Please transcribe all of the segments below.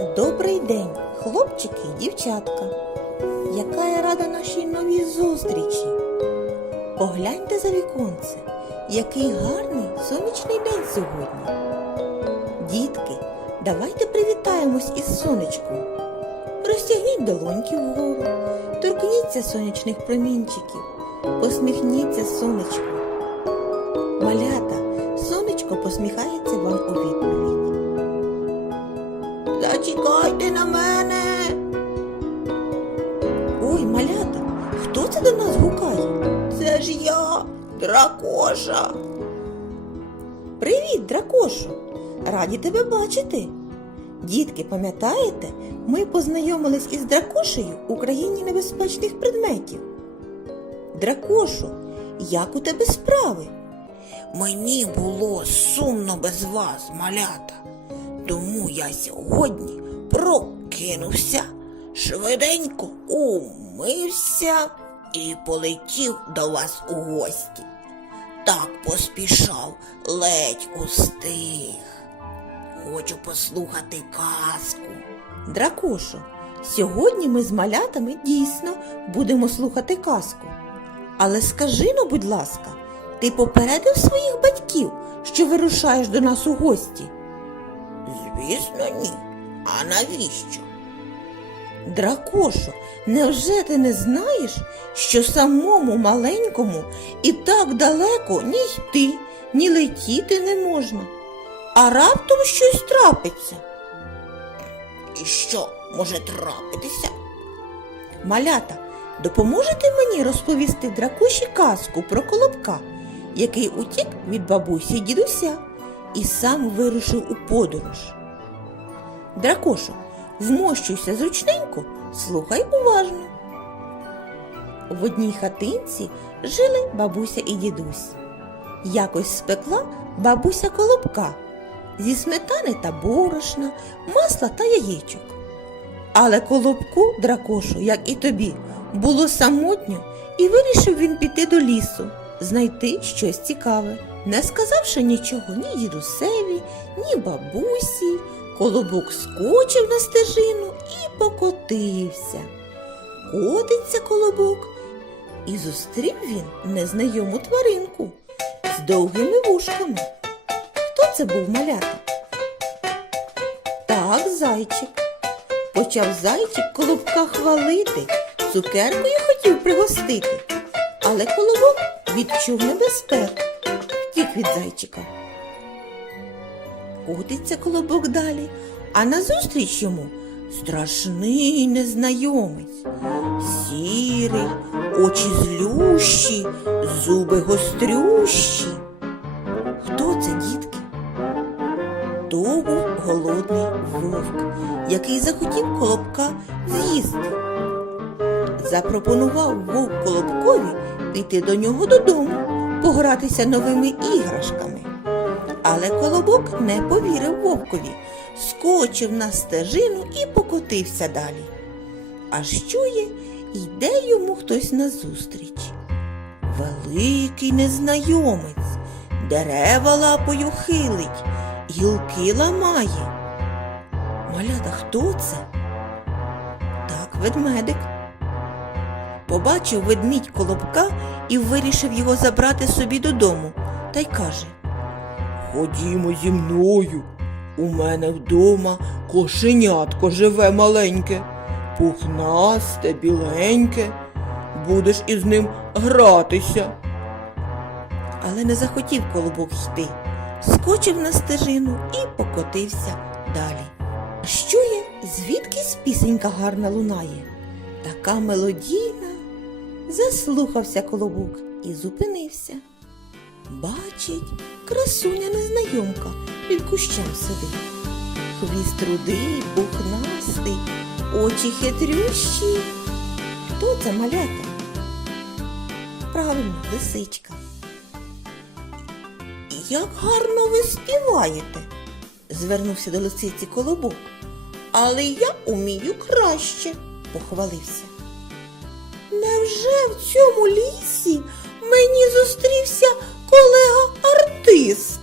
Добрий день, хлопчики і дівчатка. Яка я рада нашій новій зустрічі. Погляньте за віконце, який гарний сонячний день сьогодні. Дітки, давайте привітаємось із сонечком. Розтягніть долоньки вгору, торкніться сонячних промінчиків, посміхніться сонечку. Малята, сонечко посміхається вам у відповідь. Зачекайте на мене. Ой, малята, хто це до нас гукає? Це ж я, дракоша. Привіт, дракошу. Раді тебе бачити. Дітки, пам'ятаєте, ми познайомились із дракошею у країні небезпечних предметів. Дракошу, як у тебе справи? Мені було сумно без вас, малята. Тому я сьогодні прокинувся, швиденько умився і полетів до вас у гості. Так поспішав, ледь устиг. Хочу послухати казку. Дракошо, сьогодні ми з малятами дійсно будемо слухати казку. Але скажи ну, будь ласка, ти попередив своїх батьків, що вирушаєш до нас у гості? Звісно, ні. А навіщо? Дракошо, невже ти не знаєш, що самому маленькому і так далеко ні йти, ні летіти не можна, а раптом щось трапиться? І що може трапитися? Малята, допоможете мені розповісти дракоші казку про колобка, який утік від бабусі дідуся і сам вирушив у подорож. Дракошо, вмощуйся зручненько, слухай уважно. В одній хатинці жили бабуся і дідусь. Якось спекла бабуся колобка зі сметани та борошна, масла та яєчок. Але колобку, дракошу, як і тобі, було самотньо, і вирішив він піти до лісу, знайти щось цікаве. Не сказавши нічого ні дідусеві, ні бабусі, колобок скочив на стежину і покотився. Котиться колобок, і зустрів він незнайому тваринку з довгими вушками. Хто це був малята? Так, зайчик. Почав зайчик колобка хвалити, цукеркою хотів пригостити. Але колобок відчув небезпеку, втік від зайчика. Котиться колобок далі, а назустріч йому страшний незнайомець, сірий, очі злющі, зуби гострющі. Хто це, дітки? То був голодний вовк, який захотів колобка з'їсти. Запропонував вовк колобкові піти до нього додому, погратися новими іграшками. Але колобок не повірив вовкові, скочив на стежину і покотився далі. Аж чує, йде йому хтось назустріч. Великий незнайомець, дерева лапою хилить, гілки ламає. Малята, хто це? Так, ведмедик. Побачив ведмідь колобка і вирішив його забрати собі додому, та й каже Ходімо зі мною. У мене вдома кошенятко живе маленьке, пухнасте, біленьке. Будеш із ним гратися. але не захотів колобок йти. Скочив на стежину і покотився далі. Що є, звідкись пісенька гарна лунає? Така мелодійна. Заслухався колобок і зупинився. Бачить, красуня незнайомка під кущем сидить. Хвіст рудий, пухнастий, очі хитрющі. Хто це малята? Правильно, лисичка. Як гарно ви співаєте, звернувся до лисиці колобок. Але я умію краще, похвалився. Невже в цьому лісі мені зустрівся колега артист?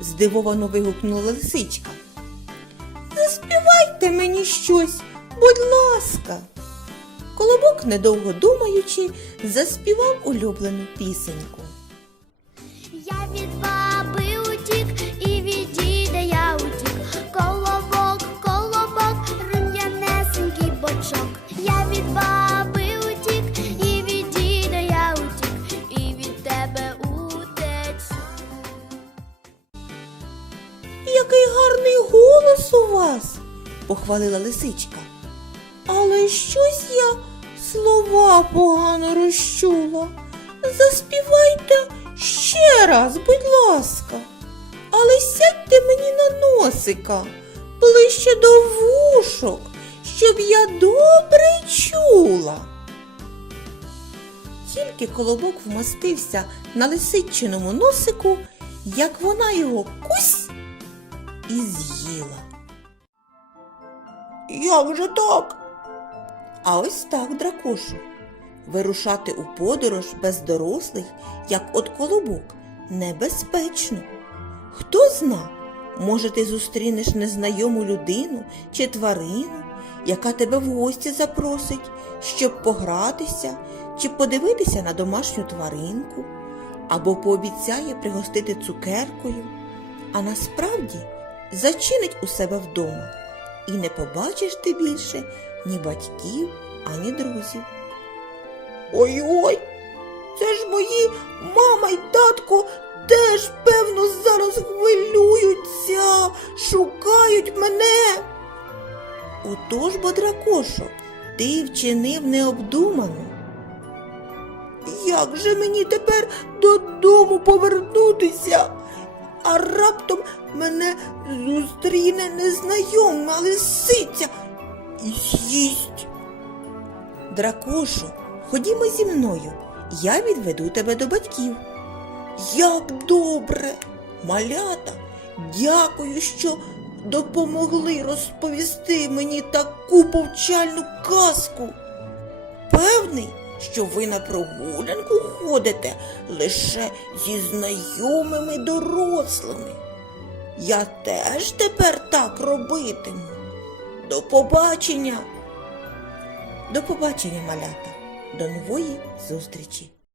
здивовано вигукнула лисичка. заспівайте мені щось, будь ласка. Колобок, недовго думаючи, заспівав улюблену пісеньку. Я від голос у вас, похвалила лисичка. Але щось я слова погано розчула. Заспівайте ще раз, будь ласка. Але сядьте мені на носика, ближче до вушок, щоб я добре чула. Тільки колобок вмостився на лисичиному носику, як вона його кусь і з'їла. Як же так? А ось так, дракошу. Вирушати у подорож без дорослих, як от колобок, небезпечно. Хто зна, може ти зустрінеш незнайому людину чи тварину, яка тебе в гості запросить, щоб погратися чи подивитися на домашню тваринку, або пообіцяє пригостити цукеркою, а насправді зачинить у себе вдома, і не побачиш ти більше ні батьків, ані друзів. Ой-ой, це ж мої мама й татко теж, певно, зараз хвилюються, шукають мене. Отож бо, дракошо, ти вчинив необдумано. Як же мені тепер додому повернутися? А раптом мене зустріне незнайома лисиця і з'їсть. Дракошо, ходімо зі мною, я відведу тебе до батьків. Як добре! Малята, дякую, що допомогли розповісти мені таку повчальну казку. Певний, що ви на прогулянку ходите лише зі знайомими дорослими. Я теж тепер так робитиму. До побачення! До побачення, малята, до нової зустрічі!